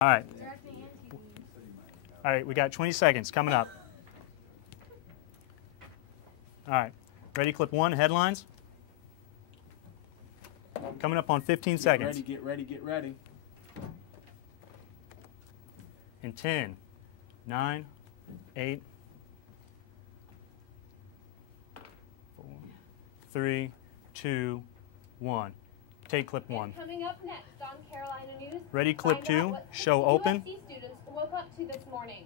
All right. All right, we got 20 seconds coming up. All right. Ready, clip one, headlines. Coming up on 15 seconds. Get ready, get ready. In 10, 9, 8, 4, 3, 2, 1. Take clip one. Coming up next on Carolina News. Ready, clip two, show open. USC students woke up to this morning.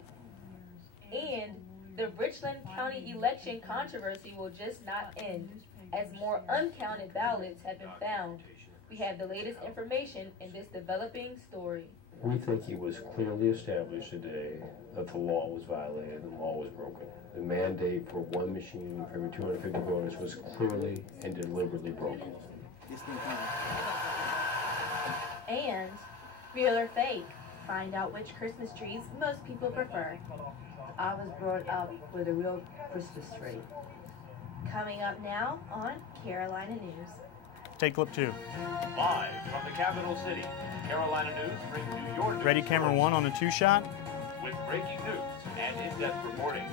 And the Richland County election controversy will just not end, as more uncounted ballots have been found. We have the latest information in this developing story. We think it was clearly established today that the law was violated and the law was broken. The mandate for one machine for every 250 voters was clearly and deliberately broken. And real or fake, find out which Christmas trees most people prefer. I was brought up with a real Christmas tree. Coming up now on Carolina News. Take clip two. Live from the capital city, Carolina News brings you your news. Ready, camera one on the two shot. With breaking news and in-depth reporting.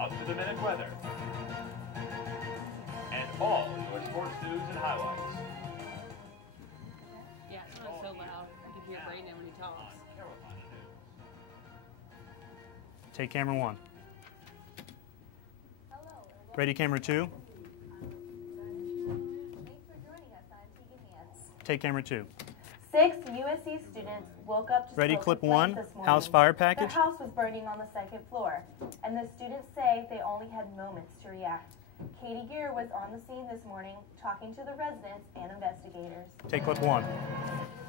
Up-to-the-minute weather. And all your sports news and highlights. Yeah, it's not so loud. You can hear Brayden when he talks. Take camera one. Ready, camera two. Take camera two. 6 USC students woke up to Ready, smoke clip and one. flames this morning. House fire package. Their house was burning on the second floor, and the students say they only had moments to react. Katie Gear was on the scene this morning talking to the residents and investigators. Take clip one. It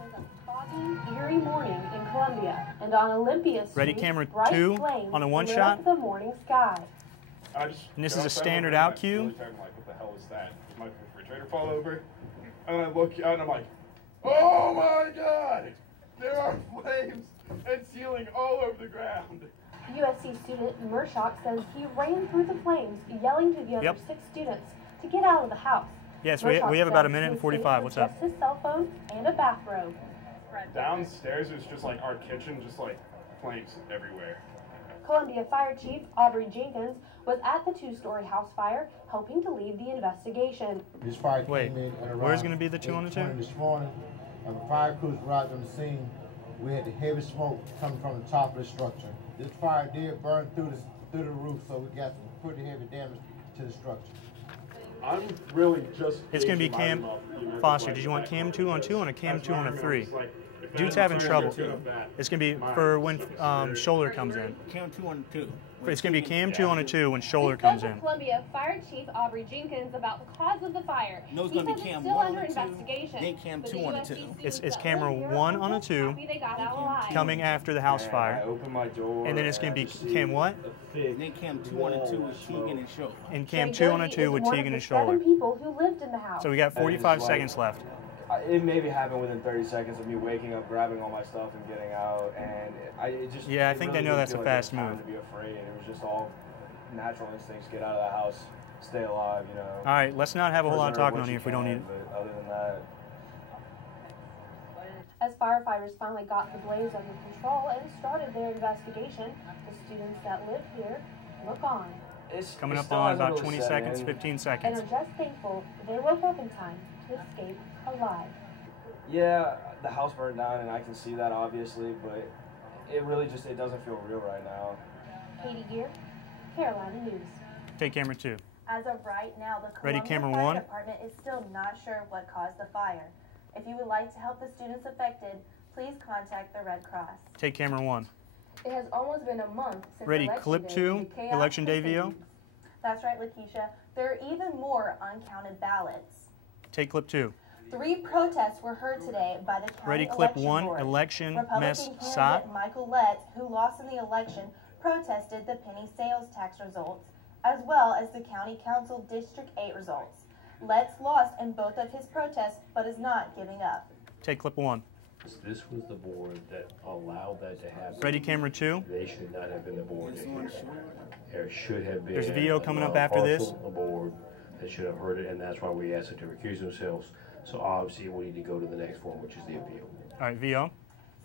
was a foggy, eerie morning in Columbia, and on Olympia Street, Ready, camera bright two flames on a one lit shot. up the morning sky. And this is a standard out cue. I'm like, what the hell is that? Did my refrigerator fall over? And I look out and I'm like, oh my God! There are flames and ceiling all over the ground. USC student Mershak says he ran through the flames, yelling to the other 6 students to get out of the house. Yes, we have about a minute and Mershak 45. What's up? just his cell phone and a bathrobe. Downstairs is just like our kitchen, just like flames everywhere. Columbia Fire Chief Aubrey Jenkins was at the 2-story house fire, helping to lead the investigation. This fire Wait, came in at around where's going to be the 2 on the 2? 8:20 this morning, and the fire crews arrived on the scene. We had the heavy smoke coming from the top of the structure. This fire did burn through the roof, so we got some pretty heavy damage to the structure. I'm really just. It's going to be Cam Foster. Did you want Cam 2 on 2 and a Cam 2 on a 3? Dude's having trouble. It's going to be for when Scholler comes in. Cam 2 on 2. It's going to be Cam 2 on a 2 when Scholler We spoke comes with in. Columbia Fire Chief Aubrey Jenkins about the cause of the fire. No, it's He going to says be it's Cam still 1 under on a 2, investigation. then Cam But 2 the on a USC 2. students It's that camera live here 1 are on a just 2 happy they got out alive. coming after the house I fire. opened my door. And then it's going to be Cam what? And then Cam 2 on a 2 with Tegan and Show. And Cam Jay 2 on a Doty 2 is with one of Tegan the and 7 Scholler. people who lived in the house. So we got 45 seconds left. It maybe happened within 30 seconds of me waking up, grabbing all my stuff, and getting out. And it just. Yeah, I it think really they know didn't that's feel a like it was fast time move. To be afraid. It was just all natural instincts: get out of the house, stay alive. You know. All right, let's not have a whole lot of talking Preserve on what here if we don't can, need it. But other than that. As firefighters finally got the blaze under control and started their investigation, the students that live here look on Coming it up still on hasn't about really 20 set seconds, in. 15 and seconds. are just thankful they woke up in time to escape alive. Yeah, the house burned down, and I can see that obviously, but it really just doesn't feel real right now. Katie Gear, Carolina News. Take camera 2. As of right now, the Ready, Columbia camera Fire one. Department is still not sure what caused the fire. If you would like to help the students affected, please contact the Red Cross. Take camera 1. It has almost been a month since Ready, Election clip Day, 2, and the chaos Election Day VO. continues. That's right, Lakeisha. There are even more uncounted ballots. Take clip 2. 3 protests were heard today by the county Ready, clip election 1, board. election Republican mess candidate sot. Michael Letts, who lost in the election, protested the penny sales tax results, as well as the county council District 8 results. Letts lost in both of his protests, but is not giving up. Take clip 1. This was the board that allowed that to happen. Ready, camera 2. They should not have been the board to hear it. There should have been. There's VO coming up after this. A board that should have heard it, and that's why we asked them to recuse themselves, So obviously we need to go to the next form, which is the appeal. All right, VO.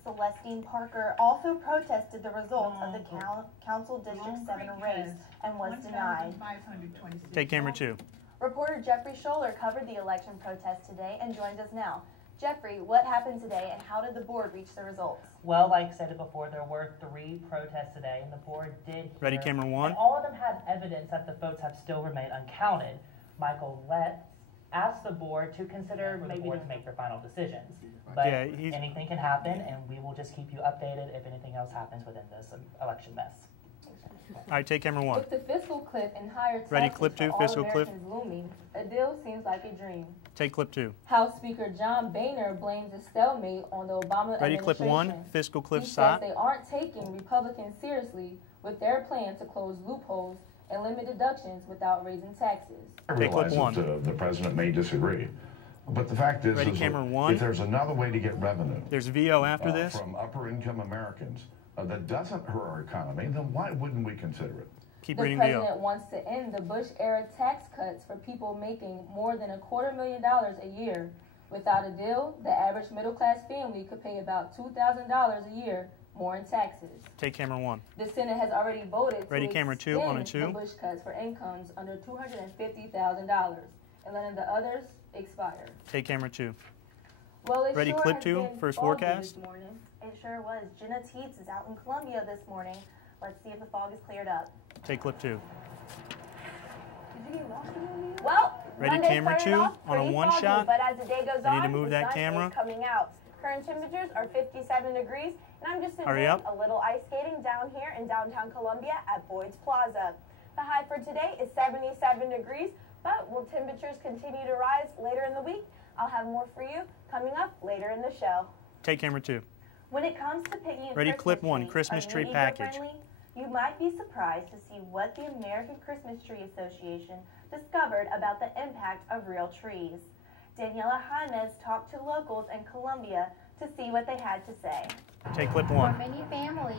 Celestine Parker also protested the results of the Council District 7 race and was denied. Take camera 2. Reporter Jeffrey Scholler covered the election protest today and joins us now. Jeffrey, what happened today and how did the board reach the results? Well, like I said before, there were 3 protests today, and the board did hear, Ready, camera 1. And all of them have evidence that the votes have still remained uncounted. Michael Letts asked the board to consider maybe to make their final decisions. But Yeah, anything can happen, and we will just keep you updated if anything else happens within this election mess. All right, take camera 1. With the fiscal cliff and higher taxes Ready, clip 2, for all fiscal cliff. Americans looming, a deal seems like a dream. Take clip 2. House Speaker John Boehner blames a stalemate on the Obama Ready, administration. clip 1, fiscal cliff He says stop. they aren't taking Republicans seriously with their plan to close loopholes and limit deductions without raising taxes. I Take clip realize 1. that the president may disagree, but the fact is, Ready, is camera that 1. if there's another way to get revenue There's VO after this. from upper-income Americans that doesn't hurt our economy, then why wouldn't we consider it? Keep The reading president VO. wants to end the Bush-era tax cuts for people making more than $250,000 a year. Without a deal, the average middle-class family could pay about $2,000 a year more in taxes. Take camera 1. The Senate has already voted Ready, to camera 2 on a extend 2. the Bush cuts for incomes under $250,000 and letting the others expire. Take camera 2. Well, it Ready, sure clip has 2, been first foggy forecast. this morning. It sure was. Jenna Teets is out in Columbia this morning. Let's see if the fog is cleared up. Take clip 2. Did you get lost in the Well, Ready, Monday camera started 2 off on a pretty 1 foggy, shot. But as the day goes I need on, to move the that sun camera. is coming out. Current temperatures are 57 degrees, and I'm just Hurry enjoying up. a little ice skating down here in downtown Columbia at Boyd's Plaza. The high for today is 77 degrees, but will temperatures continue to rise later in the week? I'll have more for you coming up later in the show. Take camera 2. When it comes to picking a Ready, Christmas clip 1, tree, Christmas are tree you package. eco-friendly? You might be surprised to see what the American Christmas Tree Association discovered about the impact of real trees. Daniela James talked to locals in Columbia to see what they had to say. Take clip For 1. many families,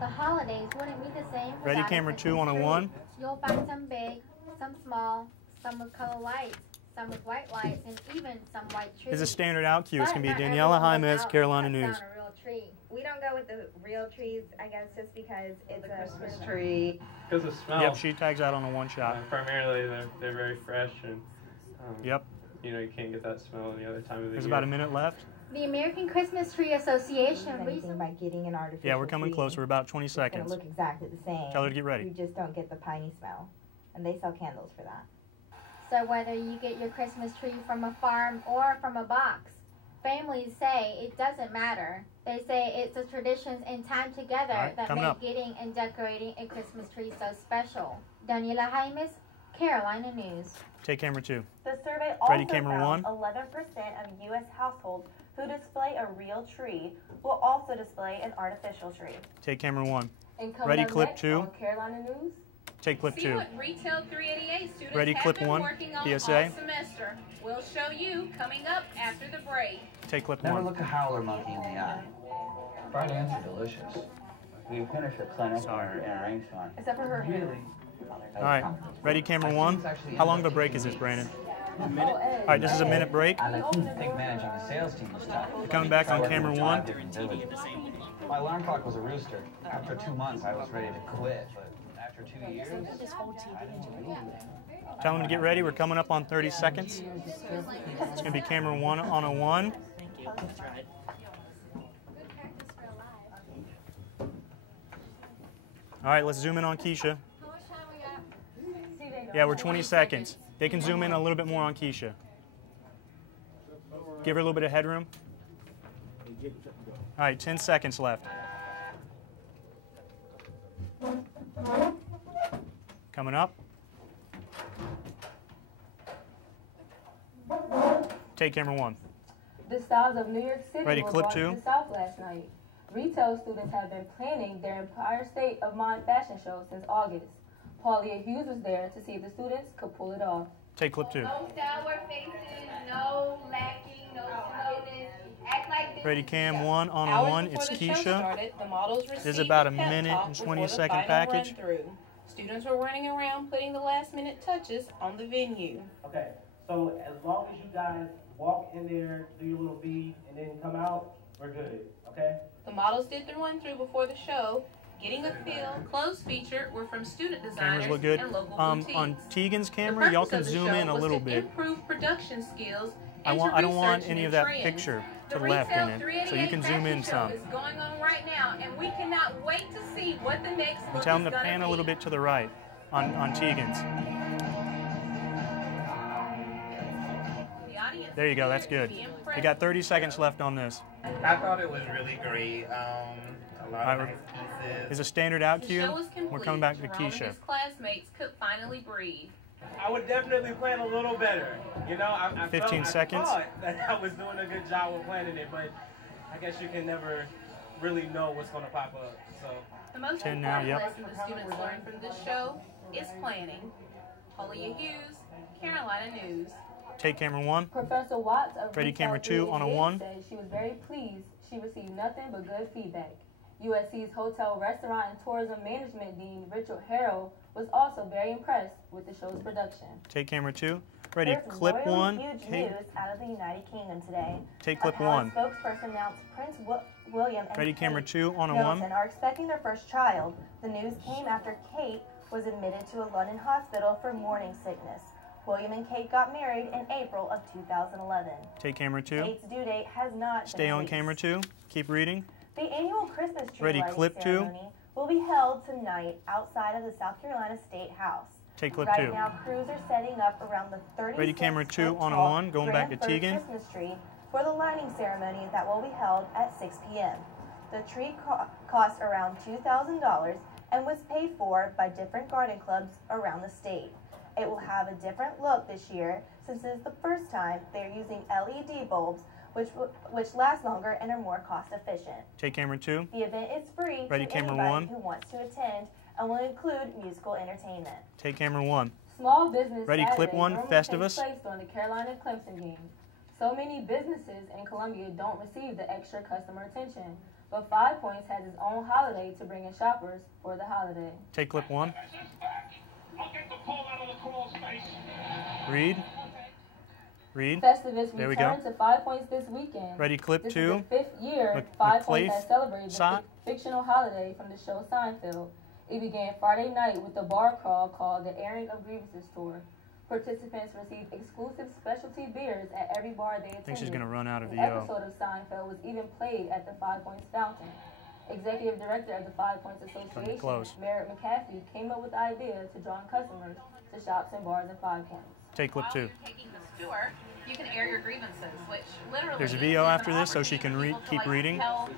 the holidays wouldn't be the same Ready, without camera a 2 on a Christmas 1. tree. You'll find some big, some small, some with color lights, some with white lights, and even some white trees. Is a standard out cue. It's going to be But not Daniela everyone James, without Carolina cuts News. down a real tree. We don't go with the real trees, I guess, just because it's a Christmas tree. Because of smell. Yep, she tags out on a 1 shot. Primarily, they're very fresh, and Yep. you know, you can't get that smell any other time of the There's year. about a minute left. The American Christmas Tree Association Anything by getting an artificial Yeah, we're coming tree. close. We're about 20 It's gonna seconds. look exactly the same. Tell her to get ready. You just don't get the piney smell, and they sell candles for that. So whether you get your Christmas tree from a farm or from a box, families say it doesn't matter. They say it's the traditions and time together All right, that coming make up. getting and decorating a Christmas tree so special. Daniela James, Carolina News. Take camera 2. The survey also Ready, camera found 1. 11% of U.S. households who display a real tree will also display an artificial tree. Take camera 1. And coming Ready, up clip next 2. on Carolina News. Take clip See 2. what Retail 388 students Ready, have clip been 1, working on PSA. all semester. We'll show you coming up after the break. Take clip Never 1. look a howler monkey in the eye. Fried ants are delicious. We finished a clinic in a rainstorm. Except for her hair. All right. Ready, camera 1. How long of a break is this, Brandon? A minute. All right, this is a minute break. I like to think managing the sales team was tough. You're coming back on camera 1. My alarm clock was a rooster. After 2 months, I was ready to quit, but after 2 years, Tell them to get ready. We're coming up on 30 seconds. It's going to be camera 1 on a 1. All right, let's zoom in on Keisha. Yeah, we're 20 seconds. They can zoom in a little bit more on Keisha. Give her a little bit of headroom. All right, 10 seconds left. Coming up. Take camera 1. The styles of New York City Ready, were clip brought 2. to the South last night. Retail students have been planning their Empire State of Mind fashion show since August. Paulia Hughes was there to see if the students could pull it off. Take clip 2. No sour faces, no lacking, no slowness. Act like this. Ready, cam 1 on a Hours 1. before It's the show Keisha. started, the models This is received about a pep minute talk and before 20 the second final package. run-through. Students were running around putting the last-minute touches on the venue. Okay, So as long as you guys walk in there, do your little bead, and then come out, we're good, okay? The models did the run through before the show. Getting a feel, clothes featured were from student designers Cameras look good. and local boutiques. On Tegan's camera, y'all can zoom in a little bit. Improve production skills. I don't want any of that picture to the left in it, so you can zoom in some. Is going on right now, and we cannot wait to see what the next look Tell is them to gonna pan be. a little bit to the right on Tegan's. There you go, that's good. You got 30 seconds left on this. I thought it was really great. A lot of nice pieces. Is a standard out The cue? show was complete. We're coming back to Jerome and Keisha. his classmates could finally breathe. I would definitely plan a little better. You know, I 15 seconds. I thought that I was doing a good job with planning it, but I guess you can never really know what's going to pop up. So The most 10 now, important yep. lesson the students learned from this show is planning. Holia Hughes, Carolina News. Take camera 1. Professor Watts of Ready, Retail camera 2 on a 1. said she was very pleased. She received nothing but good feedback. USC's Hotel, Restaurant, and Tourism Management Dean Richard Harrell was also very impressed with the show's production. Take camera 2. Ready, There's clip royally 1. huge Okay. news out of the United Kingdom today. Take clip A palace 1. spokesperson announced Prince William and Ready, Kate camera 2 on a Middleton 1. are expecting their first child. The news came after Kate was admitted to a London hospital for morning sickness. William and Kate got married in April of 2011. Take camera 2. Kate's due date has not Stay been on released. camera 2. Keep reading. The annual Christmas tree Ready, lighting clip 2. ceremony will be held tonight outside of the South Carolina State House. Take clip Right 2. now, crews are setting up around the 36 Ready, camera 2 on a tall 1. Going back to Grandford Tegan. Christmas tree for the lighting ceremony that will be held at 6 p.m. The tree cost around $2,000 and was paid for by different garden clubs around the state. It will have a different look this year since it is the first time they're using LED bulbs which last longer and are more cost efficient. Take camera 2. The event is free Ready, to camera anybody 1. who wants to attend and will include musical entertainment. Take camera 1. Small Business Ready, Saturday clip 1, normally Festivus. takes place during the Carolina Clemson game. So many businesses in Columbia don't receive the extra customer attention, but 5 Points has its own holiday to bring in shoppers for the holiday. Take clip 1. Read. Read. Festivus There we go. returned to 5 Points this weekend. Ready, clip This 2. is the 5th year Mc- 5 Points McClafe. has celebrated the Sock. fictional holiday from the show Seinfeld. It began Friday night with a bar crawl called the Airing of Grievances Tour. Participants received exclusive specialty beers at every bar they attended. I think she's going to run out of An VO. episode of Seinfeld was even played at the 5 Points Fountain. Executive Director of the 5 Points Association, close. Merritt McCaffrey, came up with the idea to draw in customers to shops and bars in 5 Points. Take clip 2. Taking the tour, you can air your grievances, which literally There's a is VO an after this, so she can opportunity for keep people to, reading. Tell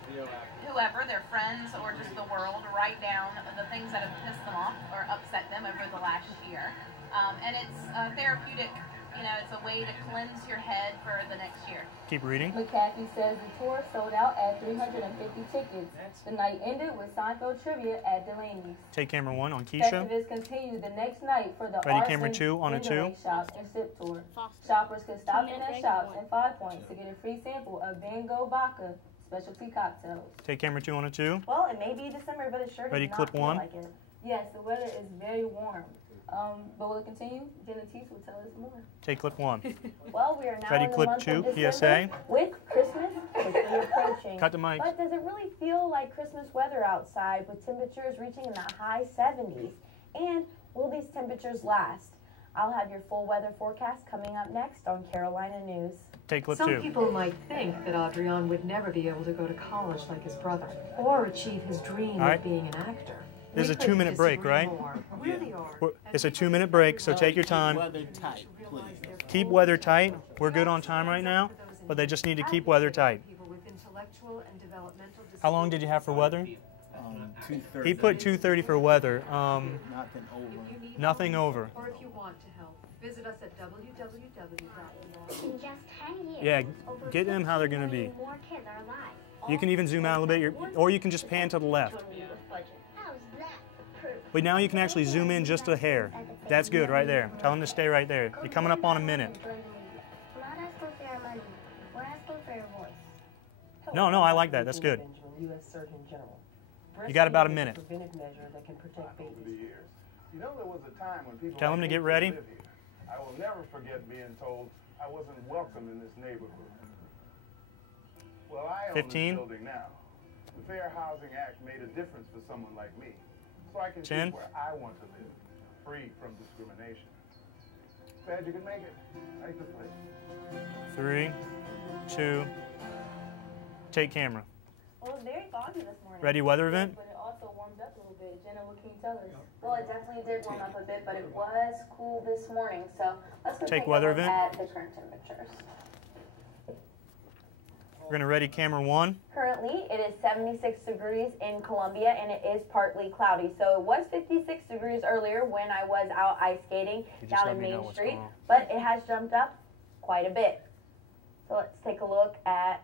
whoever, their friends or just the world, write down the things that have pissed them off or upset them over the last year. And it's therapeutic, you know, it's a way to cleanse your head for the next year. Keep reading. McCaffrey says the tour sold out at 350 tickets. The night ended with Seinfeld trivia at Delaney's. Take camera 1 on Keisha. Festivus continued the next night for the Ready, Arson camera 2 on a Ginger 2. Ale shop and sip tour. Shoppers could stop in at shops and 5 Points to get a free sample of Van Gogh Vodka specialty cocktails. Take camera 2 on a 2. Well, it may be December, but it sure does Ready, not clip feel 1. like it. Yes, the weather is very warm. But will it continue? Genevieve will tell us more. Take clip 1. Well, we are now Ready, in the clip month 2, of December PSA. with Christmas quickly approaching. Cut the mic. But does it really feel like Christmas weather outside with temperatures reaching in the high 70s? And will these temperatures last? I'll have your full weather forecast coming up next on Carolina News. Take clip Some 2. people might think that Adrian would never be able to go to college like his brother, or achieve his dream All right. of being an actor. This is a We couldn't 2-minute break, disagree right? more. Really are. It's a 2-minute break, so take your time. Weather tight, please. Keep weather tight. We're good on time right now, but they just need to keep weather tight. People with intellectual and developmental How long did you have for weather? 2:30. He put 2:30 for weather. Nothing over. Nothing over. Or if you want to help, visit us at www.law. In just 10 years, Yeah, over get them how they're going to 50 be. million more kids are alive. You can even zoom out a little bit, or you can just pan to the left. How's that for proof? But now you can actually zoom in just a hair. That's good right there. Tell them to stay right there. You're coming up on a minute. We're not asking for your money. We're asking for your voice. No, I like that. That's good. U.S. Surgeon General. You got about a Breastfeeding is minute. preventive measure that can protect babies. You know, there was a time when people Tell them to get ready. I will never forget being told I wasn't welcome in this neighborhood. Well, I own 15. this building now. The Fair Housing Act made a difference for someone like me, so I can 10. choose where I want to live, free from discrimination. Glad you could make it. Make the play. 3, 2, take camera. Well, it was very foggy this morning. Ready, weather event? But it also warmed up a little bit. Jenna, what can you tell us? Well, it definitely did warm up a bit, but it was cool this morning. So let's go Take take weather a look event. at the current temperatures. We're gonna ready camera 1. Currently, it is 76 degrees in Columbia, and it is partly cloudy. So it was 56 degrees earlier when I was out ice skating down in Main Street, but it has jumped up quite a bit. So let's take a look at.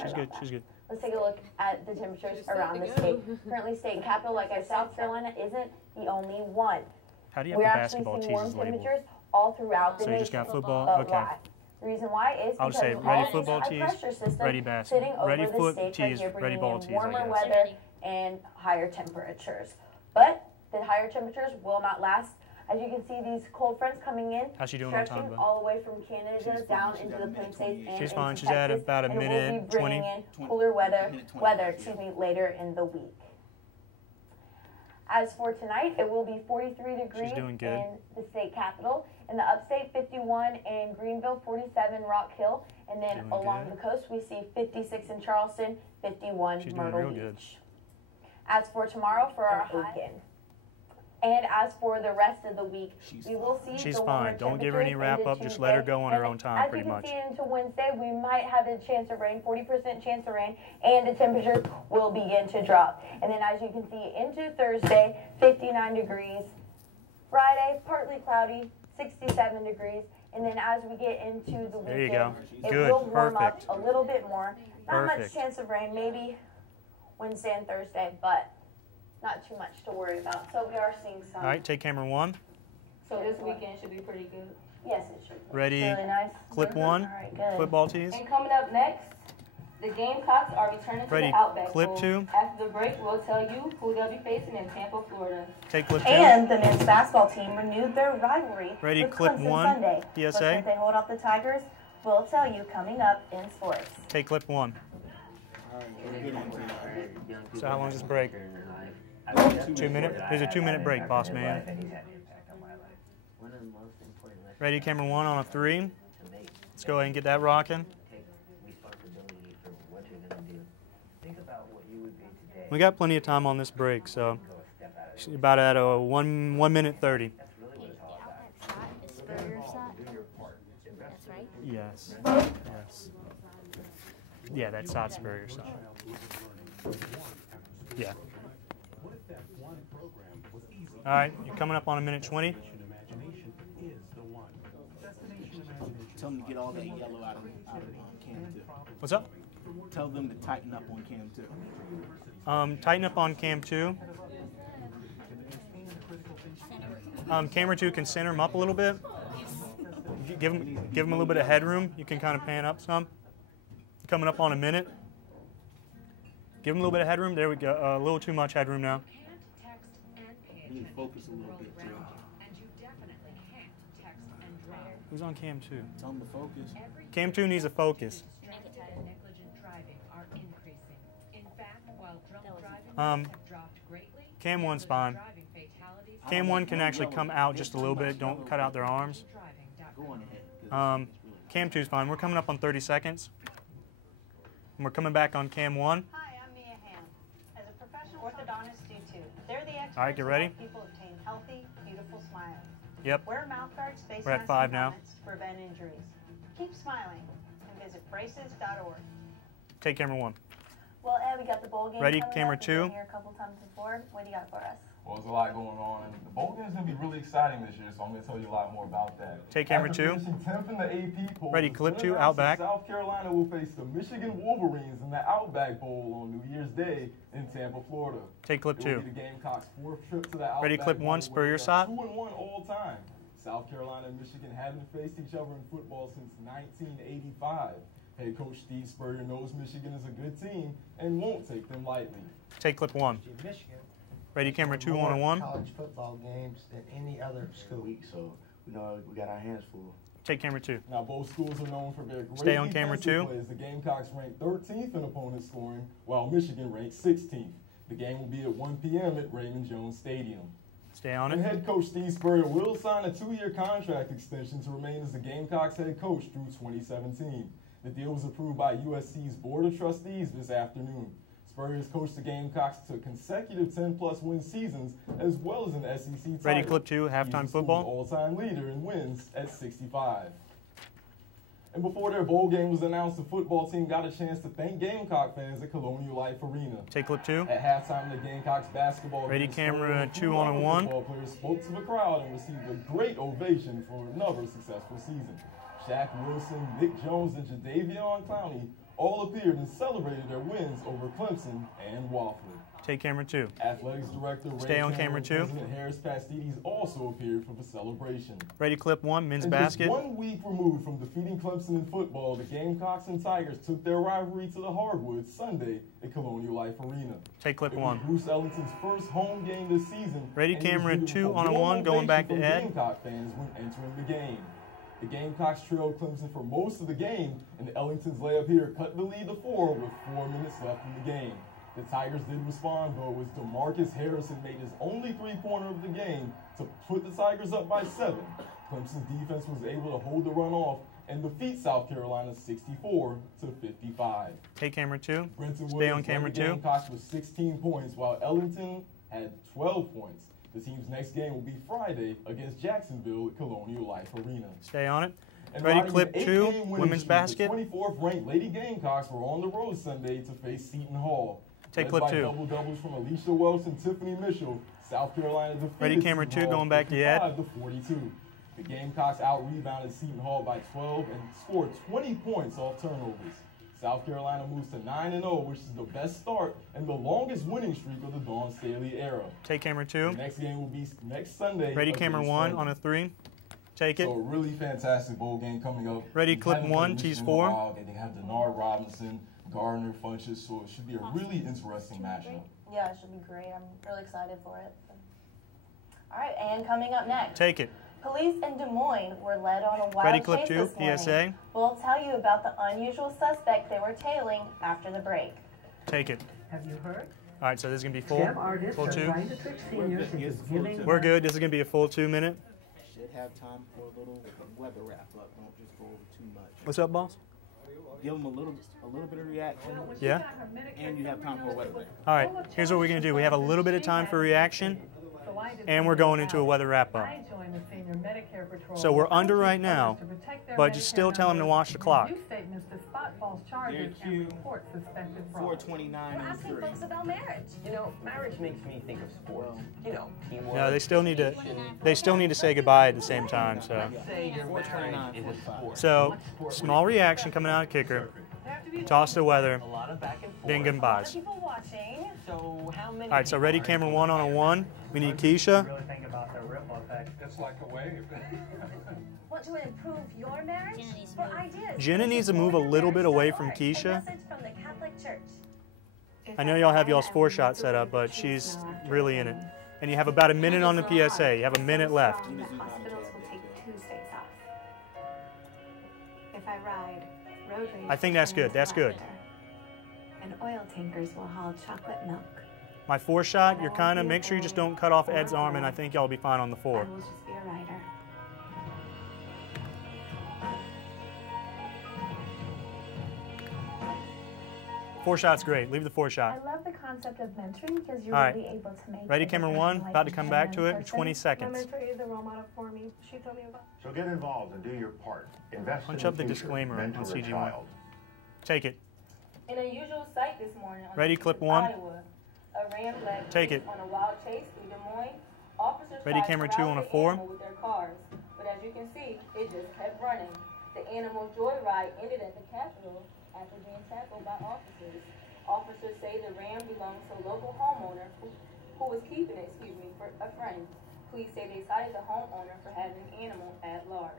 She's good. She's good. Let's take a look at the temperatures around the state. Currently, state capital, like I said, South Carolina isn't the only one. How do you have We're the actually basketball seeing warm tees labeled? temperatures all throughout the So you nation. just got football? But Okay. why? The reason why is I'll because say of ready all this football high tees, pressure system ready sitting over ready the foot states right tees, here, ready bringing ball in tees, I warmer guess. weather and higher temperatures. But the higher temperatures will not last. As you can see, these cold fronts coming in, How's she doing on stretching time, bud? all the way from Canada down into the Plain States and She's fine. into She's at Texas, about a and minute we'll be bringing 20. in cooler weather later in the week. As for tonight, it will be 43 degrees doing good. in the state capital. In the upstate, 51 in Greenville, 47 Rock Hill. And then Doing along good. the coast, we see 56 in Charleston, 51 She's doing Myrtle real Beach. good. As for tomorrow, for our weekend. And as for the rest of the week, we will see She's the warmer fine. Don't give her any temperatures wrap up. into Just let her Tuesday. go on her And own time, pretty As much. you can see into Wednesday, we might have a chance of rain, 40% chance of rain, and the temperature will begin to drop. And then as you can see into Thursday, 59 degrees. Friday, partly cloudy, 67 degrees. And then as we get into the There you weekend, go. it Good. will warm up Perfect. a little bit more. Not much Perfect. chance of rain, maybe Wednesday and Thursday, but not too much to worry about. So we are seeing some. All right, take camera 1. So this weekend should be pretty good. Yes, it should be. Ready, Really nice. clip 1. All right, good. Football tees. And coming up next, the Gamecocks are returning to Ready, the Outback clip Bowl. 2. After the break, we'll tell you who they'll be facing in Tampa, Florida. Take clip 2. And the men's basketball team renewed their rivalry Ready, with clip Clemson 1, Sunday. PSA. But if they hold off the Tigers, we'll tell you coming up in sports. Take clip 1. So how long is this break? 2 minutes? There's a 2-minute break, boss man. Ready, camera 1 on a 3. Let's go ahead and get that rocking. We got plenty of time on this break, so about at a 1 minute 30. That's right. Yes. Yes. Yeah, that's Sotsberger side. Yeah. All right, you're coming up on a minute 20. Tell them to get all that yellow out of Cam 2. What's up? Tell them to tighten up on Cam 2. Tighten up on cam 2. Camera 2 can center him up a little bit. Give him a little bit of headroom. You can kind of pan up some. Coming up on a minute. Give him a little bit of headroom. There we go. A little too much headroom now. You need to focus a little bit, too. Who's on cam 2? Tell them to focus. Cam 2 needs a focus. Cam 1's fine. Cam 1 can actually come out just a little bit. Don't cut out their arms. Cam 2's fine. We're coming up on 30 seconds. And we're coming back on cam 1. Hi, I'm Mia Ham. As a professional orthodontist do too. They're the experts All right, get who ready. help people obtain healthy, beautiful smiles. Yep. Wear mouth guards, face We're at masks, 5 and now. helmets to prevent injuries. Keep smiling and visit braces.org. Take camera 1. Well, Ed, we got the bowl game Ready, coming camera up. We've been 2. here a couple times before. What do you got for us? Well, there's a lot going on, and the bowl game is going to be really exciting this year, so I'm going to tell you a lot more about that. Take camera After 2. finishing 10th in the AP poll, Ready, it's clip been 2, announced that Outback. South Carolina will face the Michigan Wolverines in the Outback Bowl on New Year's Day in Tampa, Florida. Take clip It will 2. be the Gamecocks' 4th trip to the Outback Ready, clip 1, Bowl, spur your where shot. they're 2-1 all time. South Carolina and Michigan haven't faced each other in football since 1985. Head coach Steve Spurrier knows Michigan is a good team and won't take them lightly. Take clip 1. Ready, camera 2 on a 1. College football games than any other school. So we know we got our hands full. Take camera 2. Now, both schools are known for their great Stay on camera defensive 2. plays. The Gamecocks ranked 13th in opponent scoring, while Michigan ranked 16th. The game will be at 1 p.m. at Raymond Jones Stadium. Stay on And it. head coach Steve Spurrier will sign a 2-year contract extension to remain as the Gamecocks head coach through 2017. The deal was approved by USC's Board of Trustees this afternoon. Spurrier has coached the Gamecocks to consecutive 10-plus win seasons, as well as an SEC title. Ready, clip 2, halftime football. All-time leader in wins at 65. And before their bowl game was announced, the football team got a chance to thank Gamecock fans at Colonial Life Arena. Take clip 2. At halftime, the Gamecocks basketball Ready, camera 2 on a 1. Football players spoke to the crowd and received a great ovation for another successful season. Shaq Wilson, Nick Jones, and Jadeveon Clowney all appeared and celebrated their wins over Clemson and Wofford. Take camera 2. Athletics Director Stay on Ray camera Cameron and 2. President Harris Pastides also appeared for the celebration. Ready, clip 1, men's And basket. Just 1 week removed from defeating Clemson in football, the Gamecocks and Tigers took their rivalry to the hardwood Sunday at Colonial Life Arena. Take clip It was 1. Bruce Ellington's first home game this season. Ready, and he was camera greeted 2 with on a warm 1, going back to ovation from Ed. Gamecock fans when entering the game. The Gamecocks trailed Clemson for most of the game, and Ellington's layup here cut the lead to 4 with 4 minutes left in the game. The Tigers did respond, though, as DeMarcus Harrison made his only three-pointer of the game to put the Tigers up by 7. Clemson's defense was able to hold the run off and defeat South Carolina 64-55. Take camera 2. Brenton Stay Williams on camera led the 2. Gamecocks with 16 points, while Ellington had 12 points. The team's next game will be Friday against Jacksonville at Colonial Life Arena. Stay on it. And Ready, riding clip an 2, 8-game winning women's streak, basket. The 24th ranked Lady Gamecocks were on the road Sunday to face Seton Hall. Take Led clip by 2. double-doubles from Alicia Welch and Tiffany Mitchell, South Carolina defeated Ready, camera Seton 2, Hall going back to Ed. 55-42. The Gamecocks out-rebounded Seton Hall by 12 and scored 20 points off turnovers. South Carolina moves to 9-0, which is the best start and the longest winning streak of the Dawn Staley era. Take camera 2. The next game will be next Sunday. Ready, camera 1 on a 3. Take it. So a really fantastic bowl game coming up. Ready, We clip haven't 1, played tease Michigan in a 4. while, and they have Denard Robinson, Gardner Funches, so it should be a really interesting matchup. Yeah, it should be great. I'm really excited for it. All right, and coming up next. Take it. Police in Des Moines were led on a wild Ready, clip chase 2, this morning. PSA. We'll tell you about the unusual suspect they were tailing after the break. Take it. Have you heard? All right, so this is going to be full. Gem artists Full are 2. trying to trick seniors into giving. We're good. This is going to be a full 2 minute. Should have time for a little weather wrap up. Don't just go over too much. What's up, boss? Give them a little bit of reaction. Yeah. And you have time for a weather wrap. All right, here's what we're going to do. We have a little bit of time for reaction, and we're going into a weather wrap-up. So we're under right now, but just still tell them to watch the clock. They're Q 429 We're asking folks about marriage. You know, marriage makes me think of sports. You know, teamwork. No, they still need to say goodbye at the same time. So, Say your marriage is a sport. so small reaction coming out of kicker. Toss the weather. A lot of back and forth. Then goodbyes. People watching. So how many? All right, so ready, camera 1 on a 1. We need Keisha. It's like a wave. Want to improve your marriage? For ideas. Jenna needs to move a little bit away from Keisha. Message from the Catholic Church. I know y'all have y'all's 4-shot set up, but she's really in it. And you have about a minute on the PSA. You have a minute left. The hospitals will take Tuesdays off. If I ride, road rage. I think that's good. That's good. And oil tankers will haul chocolate milk. My 4-shot, you're kind of, make sure you just don't cut off Ed's arm, and I think y'all will be fine on the 4. I will just be a rider. 4-shot's great. Leave the 4-shot. I love the concept of mentoring because you're All right. really able to make. Ready, a camera difference 1. in life About to of come a back to young it in person. 20 My seconds. mentor is a role model for me. She told me about. So get involved and do your part. Invest Punch in up the future. disclaimer Mentor on a CG1. child. Take it. In a usual sight this morning on Ready, the clip streets of 1. Iowa, a ram led Take police it. on a wild chase through Des Moines. Officers Ready, tried to camera 2 corral on a the 4. animal with their cars, but as you can see, it just kept running. The animal joyride ended at the Capitol after being tackled by officers. Officers say the ram belongs to a local homeowner who was keeping it, for a friend. Police say they cited the homeowner for having an animal at large.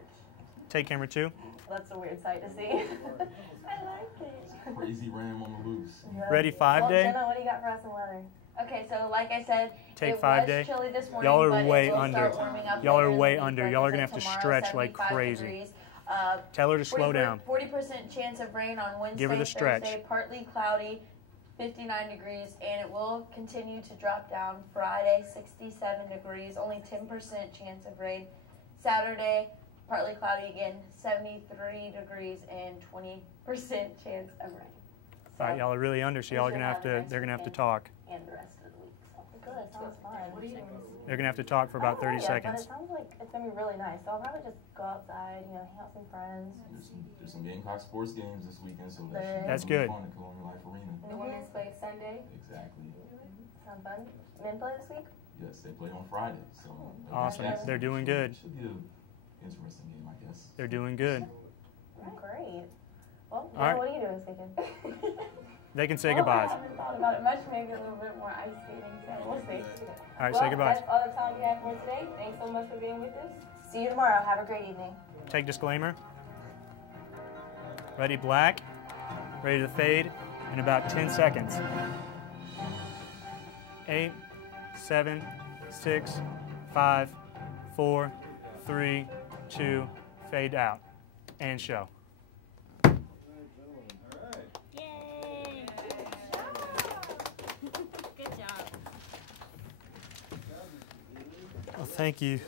Take camera 2. That's a weird sight to see. I like it. Crazy ram on the loose. Ready, 5 Well, day. Jenna, what do you got for us in weather? Okay, so like I said, Take it 5 was day. chilly this morning, Y'all are but way it will under. start warming up Y'all later are in the way week. under. Like Y'all I are gonna said, have to tomorrow, stretch like 75 crazy. degrees. Tell her to slow down. 40% chance of rain on Wednesday, Give her the stretch. Thursday, partly cloudy, 59 degrees, and it will continue to drop down Friday, 67 degrees, only 10% chance of rain. Saturday, partly cloudy again, 73 degrees and 20% chance of rain. All right, y'all are really under, so y'all are gonna have to. They're gonna have to talk. And the rest of the week. So. Good, sounds fun. What are you doing? They're gonna have to talk for about 30 But seconds. it sounds like it's gonna be really nice. So I'll probably just go outside, hang out with some friends. There's some Gamecock sports games this weekend, so That's should be good. fun at Colonial Life Arena. The women's play Sunday. Exactly. Sound fun? Men play this week? Yes, they play on Friday. So Awesome. They're doing good. Should be an interesting game, I guess. They're doing good. Great. Well, All right. what are you doing this weekend? They can say Well, goodbyes. I haven't thought about it much. Maybe a little bit more ice skating, so we'll see. All right, well, say goodbyes. That's all the time we have for today. Thanks so much for being with us. See you tomorrow. Have a great evening. Take disclaimer. Ready, black. Ready to fade in about 10 seconds. 8, 7, 6, 5, 4, 3, 2, fade out. And show. Well, thank you.